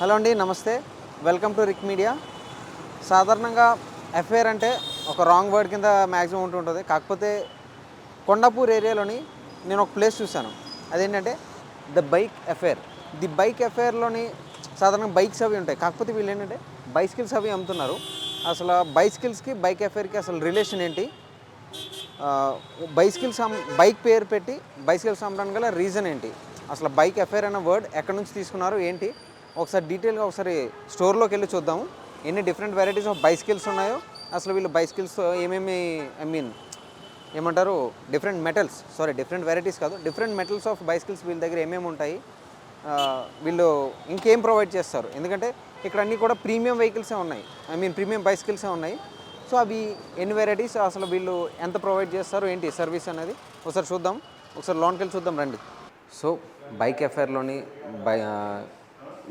Hello అండి, నమస్తే. Welcome to Rick Media. సాధారణంగా ఎఫ్ఐఆర్ అంటే ఒక రాంగ్ వర్డ్ కింద మ్యాక్సిమం ఉంటుంటుంది. కాకపోతే కొండాపూర్ ఏరియాలోని నేను ఒక ప్లేస్ చూశాను. అదేంటంటే the bike FIR. The bike ఎఫ్ఐఆర్లోని సాధారణంగా బైక్స్ అవి ఉంటాయి. కాకపోతే వీళ్ళు ఏంటంటే బైసికల్స్ అవి అమ్ముతున్నారు. అసలు బైసికల్స్కి బైక్ ఎఫ్ఐఆర్కి అసలు రిలేషన్ ఏంటి, బైక్ పేరు పెట్టి బైసికల్స్ అమ్మడానికి గల రీజన్ ఏంటి, అసలు బైక్ ఎఫ్ఐఆర్ అన్న వర్డ్ ఎక్కడి నుంచి తీసుకున్నారు ఏంటి, ఒకసారి డీటెయిల్గా ఒకసారి స్టోర్లోకి వెళ్ళి చూద్దాము. ఎన్ని డిఫరెంట్ వెరైటీస్ ఆఫ్ బైసికల్స్ ఉన్నాయో, అసలు వీళ్ళు బైసికల్స్ ఏమేమి ఏమంటారు డిఫరెంట్ వెరైటీస్ కాదు, డిఫరెంట్ మెటల్స్ ఆఫ్ బైసికల్స్ వీళ్ళ దగ్గర ఏమేమి ఉంటాయి, వీళ్ళు ఇంకేం ప్రొవైడ్ చేస్తారు. ఎందుకంటే ఇక్కడ అన్నీ కూడా ప్రీమియం వెహికల్సే ఉన్నాయి, ప్రీమియం బైసికల్సే ఉన్నాయి. సో అవి ఎన్ని వెరైటీస్, అసలు వీళ్ళు ఎంత ప్రొవైడ్ చేస్తారు ఏంటి సర్వీస్ అనేది ఒకసారి చూద్దాం. ఒకసారి లోన్కి వెళ్ళి చూద్దాం రండి. సో బైక్ ఎఫ్ఐఆర్లోని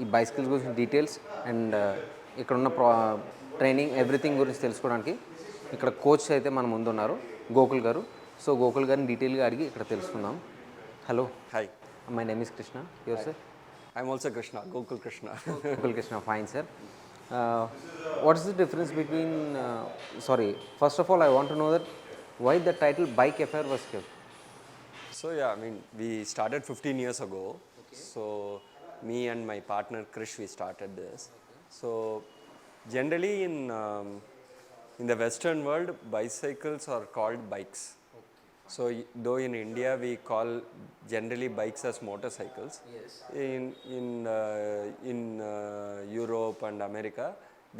ఈ బైసికల్స్ గురించి డీటెయిల్స్ అండ్ ఇక్కడున్న ట్రైనింగ్ ఎవ్రీథింగ్ గురించి తెలుసుకోవడానికి ఇక్కడ కోచ్ అయితే మన ముందు ఉన్నారు, గోకుల్ గారు. సో గోకుల్ గారిని డీటెయిల్గా అడిగి ఇక్కడ తెలుసుకుందాం. Hello. Hi. My name is Krishna. Your sir? I'm also Krishna, Gokul Krishna. Gokul Krishna, fine sir. What is the difference between, first of all I want to know that why the title Bike Affair was kept? So yeah, we started 15 years ago. Okay. So me and my partner Krish, we started this. So generally in the Western world, bicycles are called bikes. So though in India we call generally bikes as motorcycles, yes. In Europe and America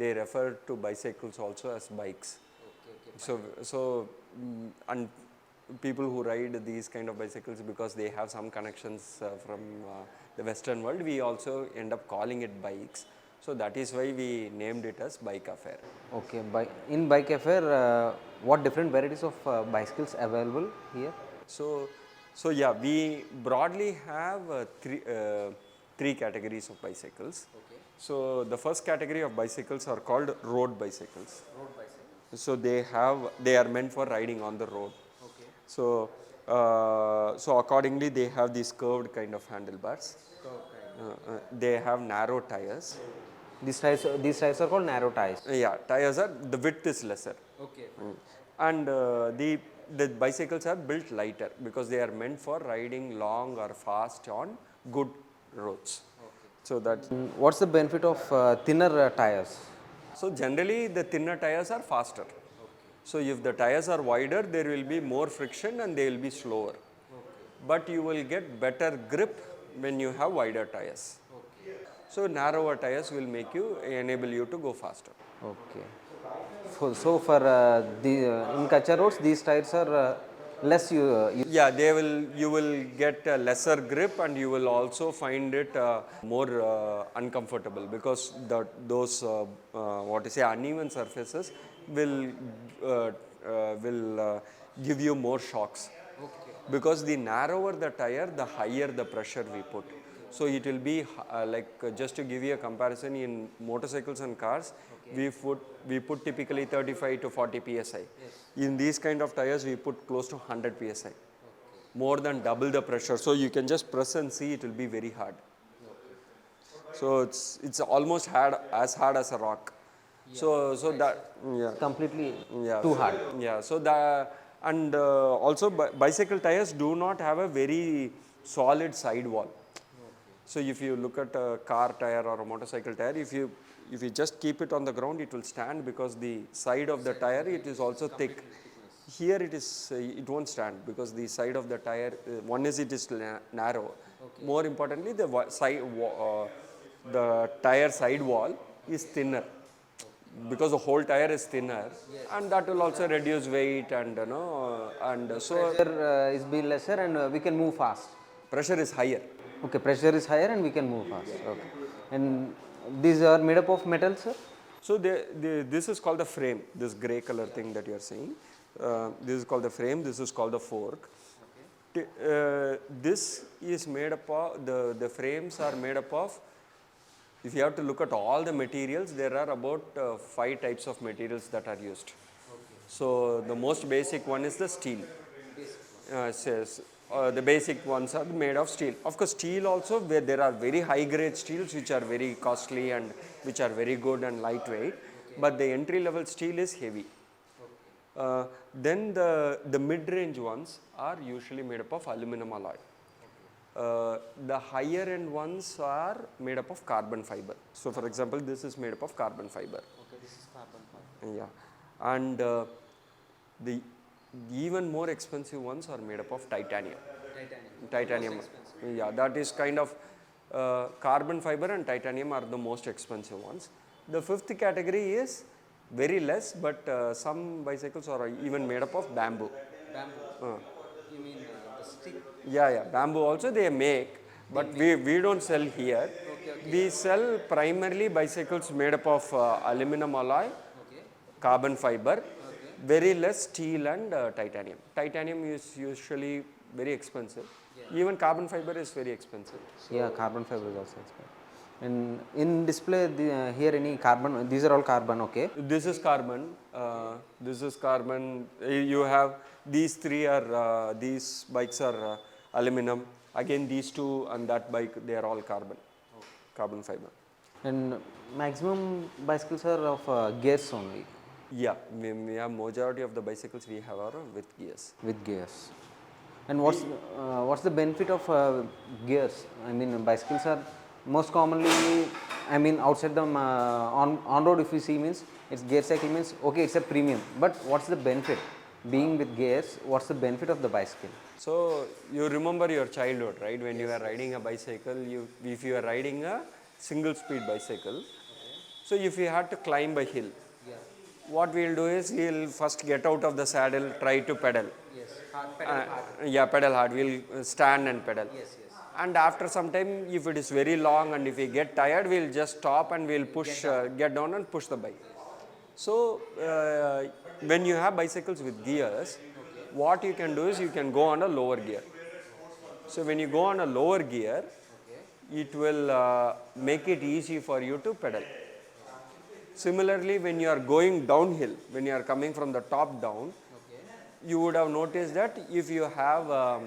they refer to bicycles also as bikes. So and people who ride these kind of bicycles, because they have some connections from the Western world, we also end up calling it bikes. So that is why we named it as Bike Affair. Okay, in Bike Affair, what different varieties of bicycles available here? So yeah, we broadly have three categories of bicycles. Okay. So the first category of bicycles are called road bicycles. Road bicycles. So they are meant for riding on the road. Okay. So accordingly they have these curved kind of handlebars. They have narrow tires. These tires are called narrow tires. Yeah, tires are, the width is lesser. Okay. And the bicycles are built lighter because they are meant for riding long or fast on good roads. Okay. So that. What's the benefit of thinner tires? So generally the thinner tires are faster. Okay. So if the tires are wider, there will be more friction and they will be slower. Okay. But you will get better grip when you have wider tires. Okay. So narrower tires will enable you to go faster. Okay. So for in Kacha roads, these tires are less. Yeah, you will get lesser grip and you will also find it more uncomfortable, because those uneven surfaces will give you more shocks. Okay. Because the narrower the tire, the higher the pressure we put. So it will be just to give you a comparison, in motorcycles and cars, okay, we put typically 35 to 40 psi. Yes. In these kind of tires we put close to 100 psi. Okay. More than double the pressure. So you can just press and see, it will be very hard. Okay. So it's almost as hard as a rock. Yeah. So that completely too hard. Yeah. So and also bicycle tires do not have a very solid sidewall. So if you look at a car tire or a motorcycle tire, if you just keep it on the ground, it will stand, because the side of the tire, it is also thick. Here it won't stand because the side of the tire, one is it is narrow. Okay. More importantly, the tire side wall is thinner. Because the whole tire is thinner. Yes. And that will also reduce weight and so pressure is be lesser and we can move fast. Pressure is higher. Okay, pressure is higher and we can move fast. Yeah. Okay. And these are made up of metal, sir? So this is called the frame, this grey color thing that you are seeing. This is called the frame, this is called the fork. Okay. This is made up of, the frames are made up of, if you have to look at all the materials, there are about 5 types of materials that are used. Okay. So the most basic one is the steel. The basic ones are made of steel. Of course, steel also, where there are very high grade steels which are very costly and which are very good and lightweight, but the entry level steel is heavy. Then the mid range ones are usually made up of aluminum alloy. The higher end ones are made up of carbon fiber. So, for example, this is made up of carbon fiber. Okay, this is carbon fiber. Yeah, and the even more expensive ones are made up of titanium. Titanium. Yeah, that is kind of carbon fiber and titanium are the most expensive ones. The fifth category is very less, but some bicycles are even made up of bamboo. Bamboo. You mean the stick? Yeah, bamboo also they make, but we don't sell here. We sell primarily bicycles made up of aluminum alloy, carbon fiber, very less steel and titanium. Titanium is usually very expensive. Even carbon fiber is very expensive. Yeah, carbon fiber is also expensive. And in display, here any carbon, these are all carbon, okay? This is carbon. This is carbon. You have these three are these bikes are aluminum. Again, these two and that bike they are all carbon, carbon fiber. And maximum bicycles are of gears only. Yeah, we have majority of the bicycles we have are with gears. With gears. And what's the benefit of gears? I mean, bicycles are most commonly, I mean, outside the on road, if you see, means it's gear cycle means okay, it's a premium. But what's the benefit? Being with gears, what's the benefit of the bicycle? So you remember your childhood, right? When you were riding a bicycle, if you are riding a single speed bicycle, so if you had to climb a hill, what we'll do is we'll first get out of the saddle, try to pedal. Yes, pedal hard. Yeah, pedal hard. We'll stand and pedal. Yes. And after some time, if it is very long and if we get tired, we'll just stop and we'll push, get down and push the bike. So when you have bicycles with gears, what you can do is you can go on a lower gear. So when you go on a lower gear, it will make it easy for you to pedal. Similarly, when you are going downhill, when you are coming from the top down, you would have noticed that if you have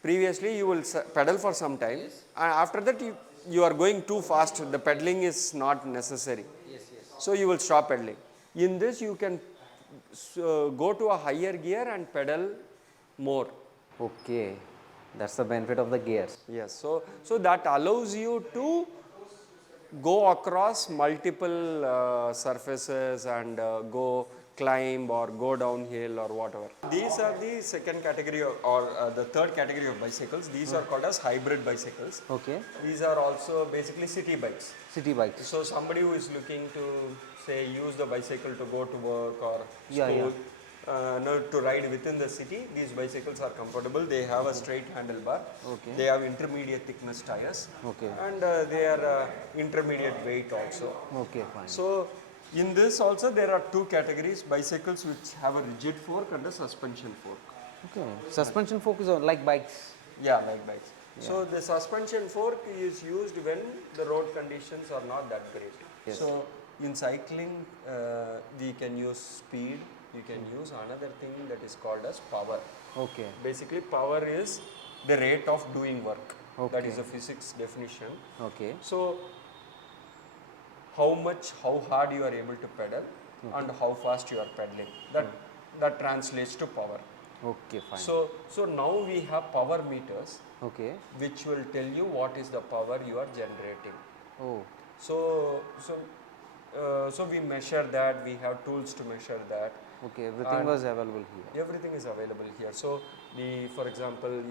previously you will pedal for some time, and after that you are going too fast, the pedaling is not necessary. So you will stop pedaling. In this you can go to a higher gear and pedal more. Okay, that's the benefit of the gears. Yes, so that allows you to go across multiple surfaces and go climb or go downhill or whatever. These are the second category or the third category of bicycles. These are called as hybrid bicycles. Okay. These are also basically city bikes. City bikes. So somebody who is looking to say use the bicycle to go to work or school, to ride within the city, these bicycles are comfortable. They have a straight handlebar. Okay. They have intermediate thickness tires. Okay. And they are intermediate weight also. Okay, fine. So in this also there are two categories: bicycles which have a rigid fork and a suspension fork. Okay. Suspension fork is like bikes. Yeah, like bikes. Yeah. So the suspension fork is used when the road conditions are not that great. Yes. So in cycling, we can use speed. You can use another thing that is called as power. Okay. Basically, power is the rate of doing work. Okay. That is a physics definition. Okay. So how hard you are able to pedal and how fast you are pedaling. That translates to power. Okay, fine. So now we have power meters. Okay. Which will tell you what is the power you are generating. Oh. So we measure that. We have tools to measure that. Okay, everything was available here. Everything is available here. So for example,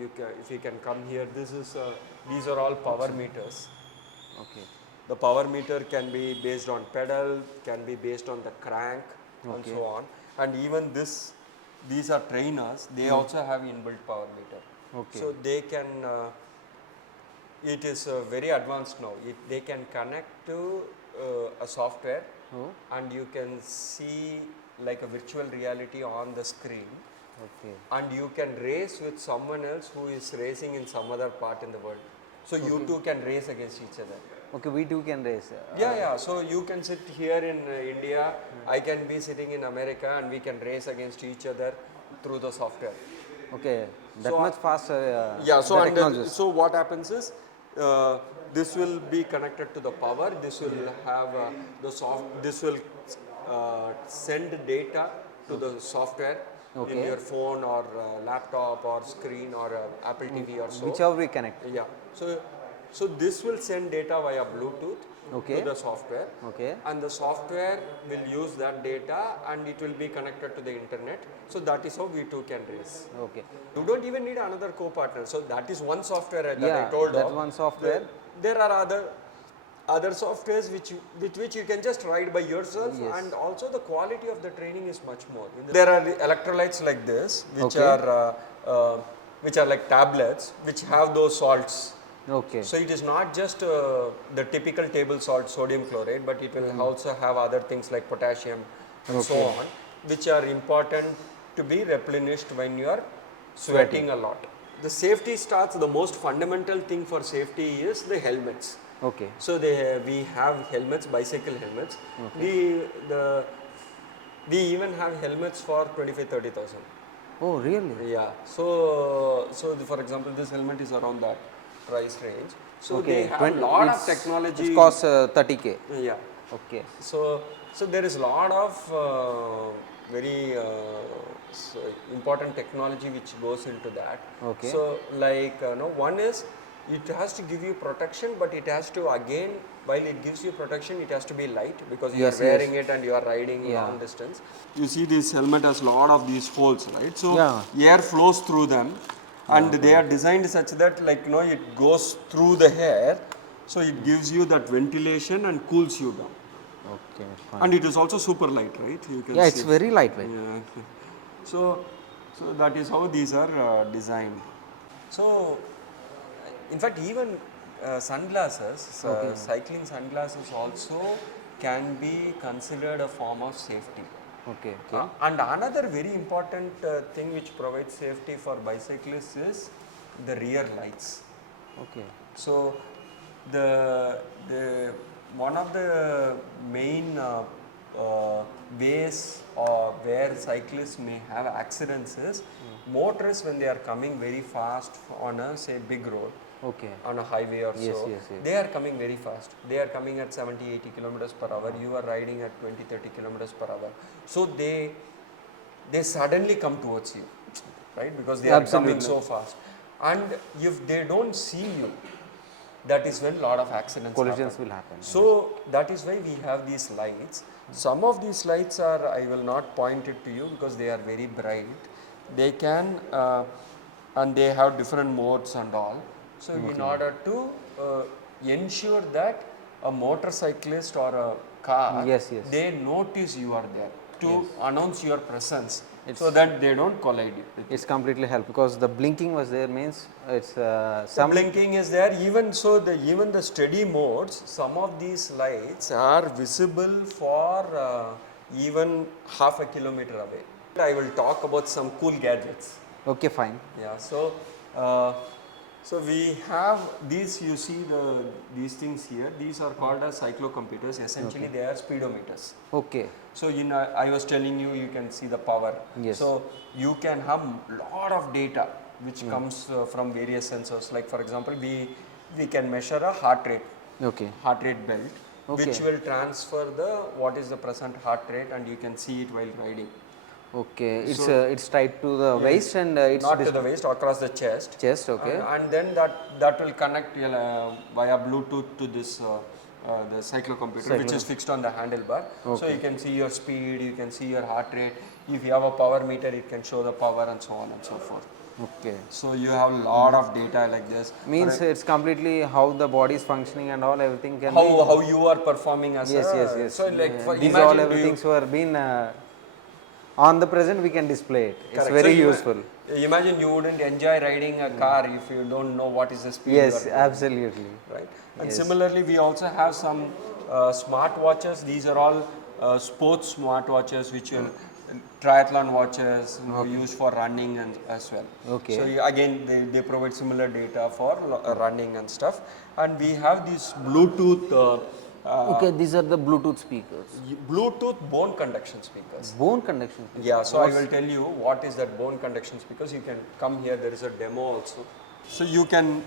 if you can come here, these are all power meters. Okay. The power meter can be based on pedal, can be based on the crank, and so on. And even these are trainers. They also have inbuilt power meter. Okay. So they can. It is very advanced now. They can connect to a software, and you can see like a virtual reality on the screen. Okay. And you can race with someone else who is racing in some other part in the world. So you two can race against each other. Okay, we too can race. Yeah. So you can sit here in India, I can be sitting in America, and we can race against each other through the software. Okay, That much fast. Yeah, so the and technologies. so what happens is this will be connected to the power. This will have the soft. This will send data to the software in Okay. your phone or laptop or screen or Apple TV or so. Whichever we connect. Yeah. So this will send data via Bluetooth Okay. to the software. Okay. And the software will use that data and it will be connected to the internet. So that is how we two can race. Okay. You don't even need another co-partner. So that is one software that Yeah, I told that of. one software. There are other softwares with which you can just ride by yourself, Yes. and also the quality of the training is much more. There are electrolytes like this, Okay. which are like tablets, which have those salts. Okay. So it is not just the typical table salt, sodium chloride, but it will also have other things like potassium and so on, which are important to be replenished when you are sweating a lot. The safety starts, the most fundamental thing for safety is the helmets. Okay. So we have helmets, bicycle helmets. We even have helmets for 25,000-30,000. Oh, really? Yeah. So for example, this helmet is around that price range. So they have a lot of technology. It costs 30K. Yeah. Okay. So there is a lot of very important technology which goes into that. Okay. So like one is it has to give you protection, but it has to, again, while it gives you protection, it has to be light because you are wearing it and you are riding long distance. You see this helmet has a lot of these holes, right? So air flows through them, and they are designed such that it goes through the hair, so it gives you that ventilation and cools you down. Okay, fine. And it is also super light, right? You can see. It's very lightweight. Yeah. So that is how these are designed. So in fact, even sunglasses, cycling sunglasses also can be considered a form of safety. Okay. And another very important thing which provides safety for bicyclists is the rear lights. Okay. So the one of the main ways where cyclists may have accidents is motorists when they are coming very fast on a big road. Okay. On a highway or Yes. they are coming very fast. They are coming at 70-80 kilometers per hour. You are riding at 20-30 kilometers per hour. So they suddenly come towards you, right? Because they are coming so fast. And if they don't see you, that is when a lot of accidents Collisions will happen. So that is why we have these lights. Some of these lights are, I will not point it to you because they are very bright. They can, and they have different modes and all. So in order to ensure that a motorcyclist or a car, they notice you are there to announce your presence, so that they don't collide you. It's completely helped because the blinking was there means it's some blinking is there. Even so, even the steady modes, some of these lights are visible for even half a kilometer away. I will talk about some cool gadgets. Okay, fine. Yeah. So we have these. You see these things here. These are called as cyclocomputers. Essentially, they are speedometers. Okay. So I was telling you, you can see the power. Yes. So you can have lot of data which comes from various sensors. Like for example, we can measure a heart rate. Okay. Heart rate belt, which will transfer what is the present heart rate, and you can see it while riding. Okay, it's tied to the waist and it's not to the waist, across the chest. Chest, okay. And then that will connect via Bluetooth to this the cyclocomputer, which is fixed on the handlebar. Okay. So you can see your speed, you can see your heart rate. If you have a power meter, it can show the power and so on and so forth. Okay. So you have a lot of data like this. Means it's completely how the body is functioning and all, everything can how you are performing as yes. So like for these all everything were been on the present we can display it. It's very useful. Imagine you wouldn't enjoy riding a car if you don't know what is the speed. Yes, absolutely. Right. And similarly, we also have some smart watches. These are all sports smart watches, which will triathlon watches used for running and as well. Okay. So again, they provide similar data for running and stuff. And we have these Bluetooth Okay, these are the Bluetooth speakers. Bluetooth bone conduction speakers. Bone conduction speakers. Yeah, so I will tell you what is that bone conduction speakers. You can come here, there is a demo also. So you can,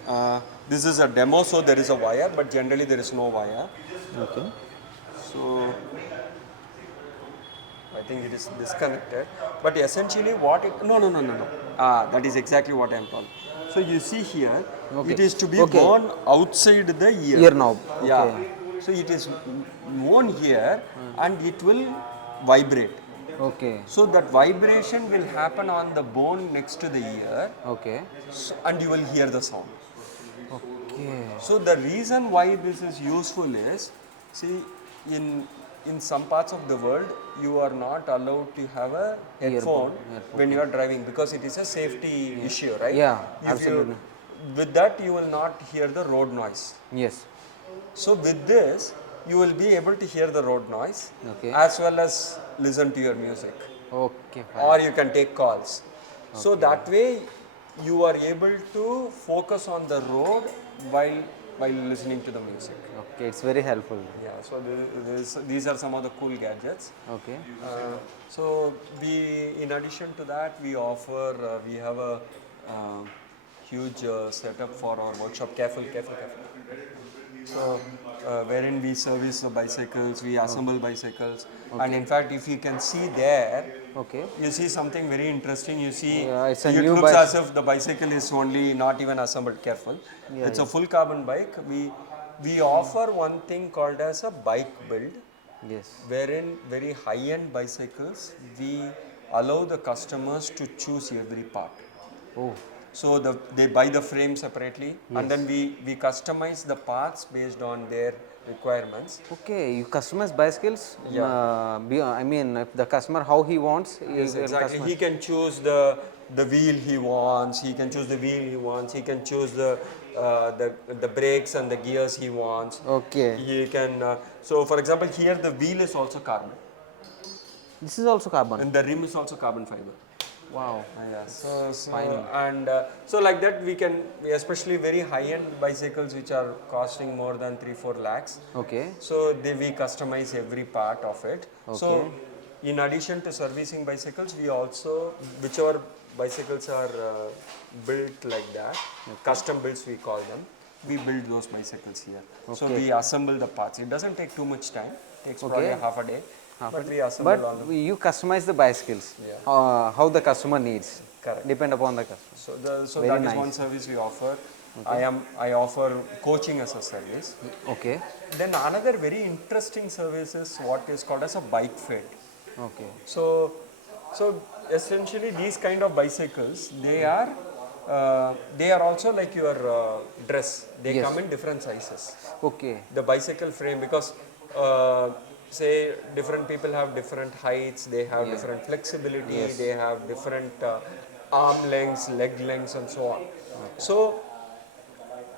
this is a demo, so there is a wire, but generally there is no wire. Okay. So I think it is disconnected. But essentially what it, no. That is exactly what I am talking. So you see here, Okay. it is to be Okay. worn outside the ear. Ear knob. Yeah. Okay. So it is worn here and it will vibrate. Okay. So that vibration will happen on the bone next to the ear, Okay. and you will hear the sound. Okay. So the reason why this is useful is, see, in some parts of the world, you are not allowed to have a headphone when you are driving because it is a safety issue, right? Yeah, If absolutely. With that, you will not hear the road noise. Yes. So with this, you will be able to hear the road noise Okay. as well as listen to your music, Okay. Fine. or you can take calls. So that way, you are able to focus on the road while listening to the music. Okay. It's very helpful. Yeah, so these are some of the cool gadgets. Okay. So in addition to that, we offer, we have a huge setup for our workshop. Careful. So wherein we service the bicycles, we assemble bicycles, and in fact, if you can see there, Okay. you see something very interesting. You see, Yeah, it's a it new looks bike. as if the bicycle is only not even assembled. Careful. Yeah, It's a full carbon bike. We offer one thing called as a bike build, Yes. wherein very high-end bicycles we allow the customers to choose every part. Oh. So they buy the frame separately, and then we customize the parts based on their requirements. Okay. You customize bicycles. Yeah. I mean, if the customer how he wants, Yes, will exactly. customize. He can choose the wheel he wants. He can choose the wheel he wants. He can choose the brakes and the gears he wants. Okay. He can. So, for example, here the wheel is also carbon, This is also carbon. and the rim is also carbon fiber. Wow. Yeah. So like that especially very high-end bicycles which are costing more than 3-4 lakhs. Okay. So we customize every part of it. So in addition to servicing bicycles, we also, whichever bicycles are built like that, custom builds we call them, we build those bicycles here. So we assemble the parts. It doesn't take too much time. It takes probably half a day. But we assemble all them. You customize the bicycles. Yeah. How the customer needs. Correct. Depend upon the customer. So Very that is nice. one service we offer. I offer coaching as a service. Okay. Then another very interesting service is what is called as a bike fit. Okay. So essentially these kind of bicycles, they are also like your dress. They come in different sizes. Okay. The bicycle frame, because say different people have different heights, they have different flexibility, they have different arm lengths, leg lengths, and so on. So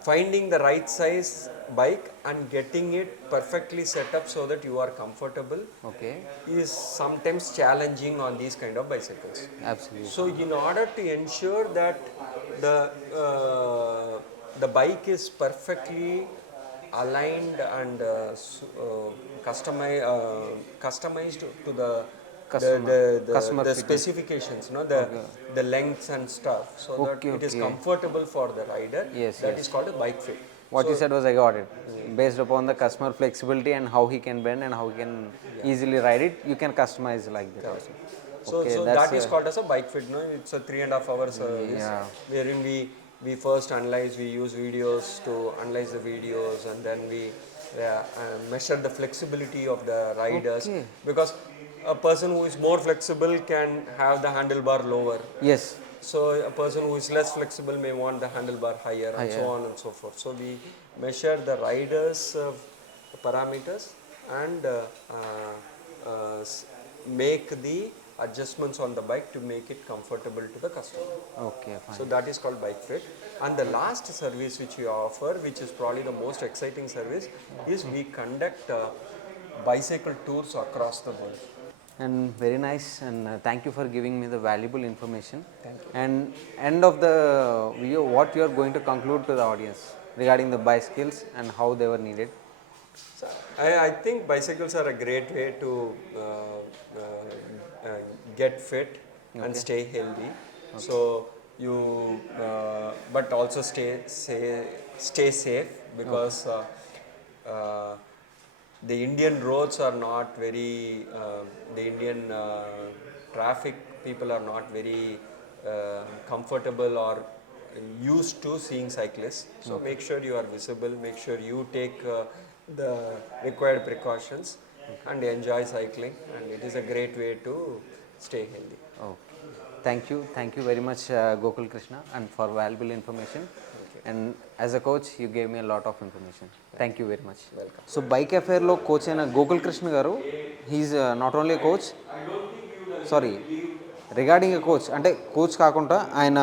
finding the right size bike and getting it perfectly set up so that you are comfortable is sometimes challenging on these kind of bicycles. Absolutely. So in order to ensure that the bike is perfectly aligned and customized to the specifications, the lengths and stuff, so that it is comfortable for the rider. That is called a bike fit. What you said was, I got it. Based upon the customer flexibility and how he can bend and how he can easily ride it, you can customize like that also. So that is called as a bike fit. No, it's a 3.5 hours service, wherein we first analyze, we use videos to analyze the videos, and then we measure the flexibility of the riders, because a person who is more flexible can have the handlebar lower. Yes. So a person who is less flexible may want the handlebar higher, and so on and so forth. So we measure the riders' parameters and make the adjustments on the bike to make it comfortable to the customer. Okay, fine. So that is called bike fit. And the last service which we offer, which is probably the most exciting service, is we conduct bicycle tours across the world. And very nice, and thank you for giving me the valuable information. Thank you. And end of the video, what you are going to conclude to the audience regarding the bicycles and how they were needed? So, I think bicycles are a great way to get fit and stay healthy. So you, but also stay safe because uh, the Indian roads are not very, the Indian traffic people are not very comfortable or used to seeing cyclists. So make sure you are visible, make sure you take the required precautions and enjoy cycling, and it is a great way to stay healthy. Okay. Thank you very much, Gokul Krishna, and for valuable information. And as a coach, you gave me a lot of information. Thank you very much. Welcome. So bike అఫేర్లో coach అయిన గోకుల్ కృష్ణ గారు, he is not only coach, sorry, regarding a coach, అంటే coach కాకుండా ఆయన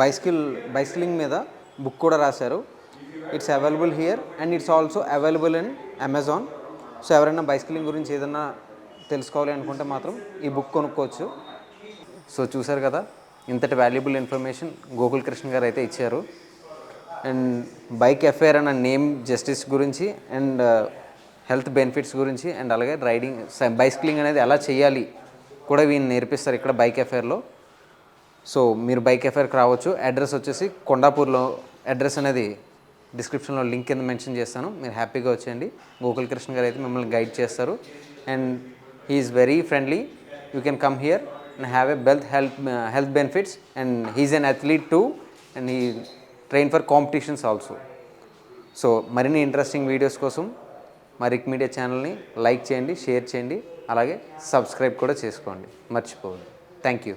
bicycling మీద book కూడా రాశారు. It's available here and it's also available in Amazon. So ఎవరైనా బైసికలింగ్ గురించి ఏదైనా తెలుసుకోవాలి అనుకుంటే మాత్రం ఈ బుక్ కొనుక్కోవచ్చు. సో చూసారు కదా, ఇంతటి వాల్యుబుల్ ఇన్ఫర్మేషన్ గోకుల్ కృష్ణ గారు అయితే ఇచ్చారు. అండ్ బైక్ అఫేర్ అన్న నేమ్ జస్టిస్ గురించి అండ్ హెల్త్ బెనిఫిట్స్ గురించి అండ్ అలాగే బైసికలింగ్ అనేది ఎలా చేయాలి కూడా వీళ్ళు నేర్పిస్తారు ఇక్కడ బైక్ అఫేర్లో. సో మీరు బైక్ అఫేర్కి రావచ్చు. అడ్రస్ వచ్చేసి కొండాపూర్లో. అడ్రస్ అనేది డిస్క్రిప్షన్లో లింక్ కింద మెన్షన్ చేస్తాను, మీరు హ్యాపీగా వచ్చేయండి. గోకుల్ కృష్ణ గారు అయితే మిమ్మల్ని గైడ్ చేస్తారు. And he is very friendly. You can come here and have a health benefits, and he's an athlete too, and he train for competitions also. So మరిన్ని ఇంట్రెస్టింగ్ వీడియోస్ కోసం మా రిక్ మీడియా ఛానల్ని లైక్ చేయండి, share చేయండి, అలాగే subscribe కూడా చేసుకోండి, మర్చిపోవద్దు. Thank you.